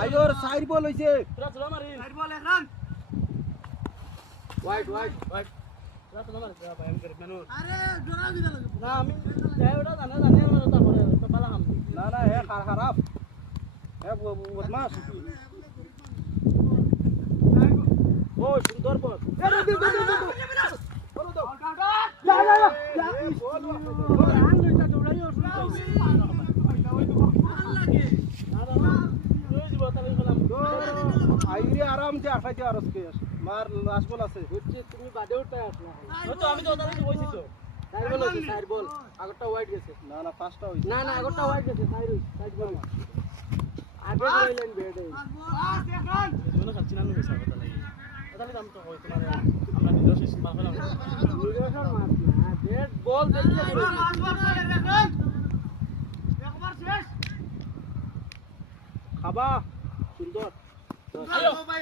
আইওর side বল হইছে side বল এক run white আরে জোরা দিতে লাগে না আমি যাইওটা জানি না তারপরে তো পালা কাম না না হে খারাপ হে বদমাস ও সুন্দর বল আইরি আরাম সে আঠাইতে আর মার লাস্ট বল আছে তুমি বাদে উঠতে আসলা তো আমি তো ওটাই কইছি তো সাইড বল আগরটা হোয়াইট গেছে না না পাঁচটা হইছে না আগরটা হোয়াইট গেছে সাইড বল আগে রইলেন বেডে এক রান এজন্য খাচ্ছি না আমি মিছা কথা লাগি তাহলে আমি তো কই তোমার আমরা নিজস্ব সীমা পেলাম নিজস্ব মারছি না বেড বল দেখলে একবার শেষ খাবা সুন্দর ভাই